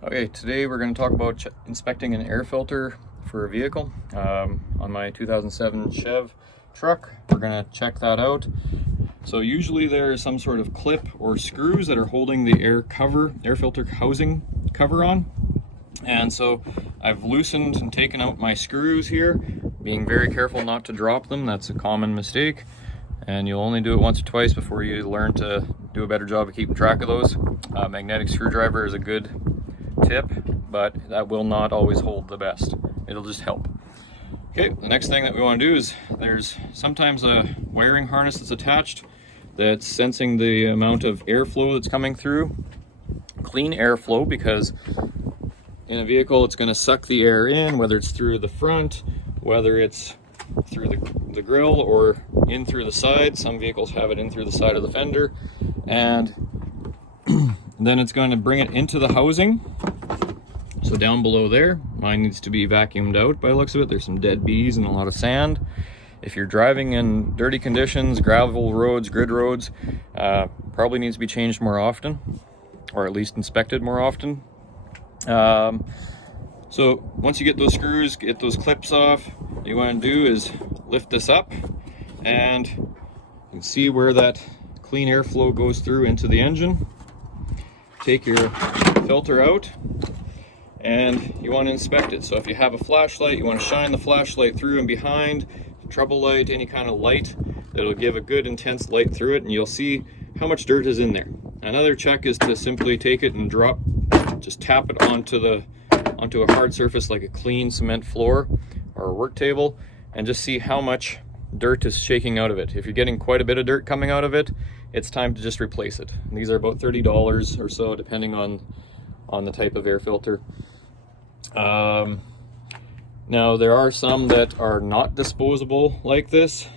Okay, today we're going to talk about inspecting an air filter for a vehicle. On my 2007 Chev truck, we're going to check that out. So usually there's some sort of clip or screws that are holding the air filter housing cover on. And so I've loosened and taken out my screws here, being very careful not to drop them. That's a common mistake. And you'll only do it once or twice before you learn to do a better job of keeping track of those. Magnetic screwdriver is a good tip, but that will not always hold the best. It'll just help. Okay, the next thing that we want to do is there's sometimes a wiring harness that's attached that's sensing the amount of airflow that's coming through. Clean airflow, because in a vehicle it's going to suck the air in, whether it's through the front, whether it's through the grill or in through the side. Some vehicles have it in through the side of the fender, and then it's going to bring it into the housing. So down below there, mine needs to be vacuumed out by the looks of it. There's some dead bees and a lot of sand. If you're driving in dirty conditions, gravel roads, grid roads, probably needs to be changed more often, or at least inspected more often. So once you get those screws, get those clips off, what you want to do is lift this up, and you can see where that clean airflow goes through into the engine. Take your filter out and you want to inspect it. So if you have a flashlight, you want to shine the flashlight through and behind, trouble light, any kind of light that'll give a good intense light through it, and you'll see how much dirt is in there. Another check is to simply take it and just tap it onto a hard surface like a clean cement floor or a work table, and just see how much dirt is shaking out of it. If you're getting quite a bit of dirt coming out of it, it's time to just replace it. And these are about $30 or so, depending on the type of air filter. Now there are some that are not disposable like this.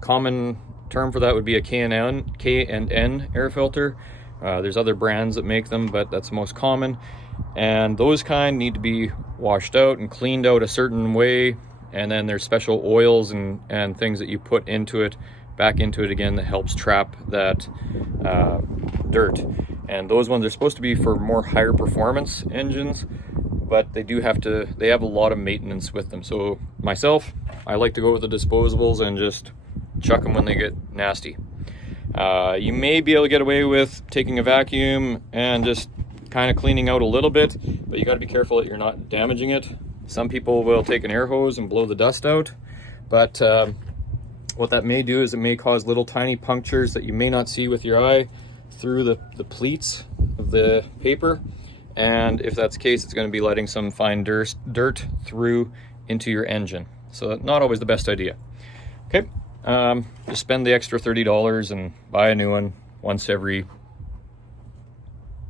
Common term for that would be a K&N air filter. There's other brands that make them, but that's the most common. And those kind need to be washed out and cleaned out a certain way. And then there's special oils and things that you put into it, back into it again, that helps trap that dirt. And those ones are supposed to be for more higher performance engines, but they have a lot of maintenance with them. So myself, I like to go with the disposables and just chuck them when they get nasty. You may be able to get away with taking a vacuum and just kind of cleaning out a little bit, but you got to be careful that you're not damaging it. Some people will take an air hose and blow the dust out, but what that may do is it may cause little tiny punctures that you may not see with your eye through the pleats of the paper. And if that's the case, it's going to be letting some fine dirt through into your engine. So not always the best idea. Okay, just spend the extra $30 and buy a new one once every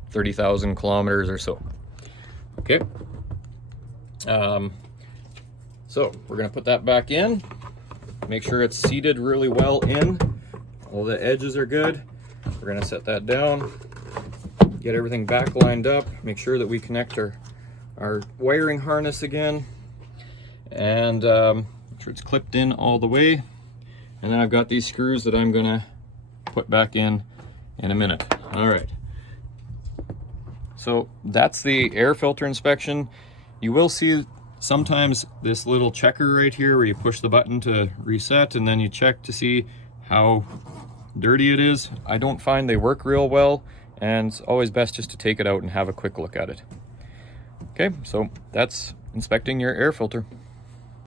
30,000 kilometers or so. Okay. So we're going to put that back in. Make sure it's seated really well in. All the edges are good. We're going to set that down. Get everything back lined up. Make sure that we connect our wiring harness again. And make sure it's clipped in all the way. And then I've got these screws that I'm going to put back in a minute. All right. So that's the air filter inspection. You will see sometimes this little checker right here where you push the button to reset, and then you check to see how dirty it is. I don't find they work real well, and it's always best just to take it out and have a quick look at it. Okay, so that's inspecting your air filter.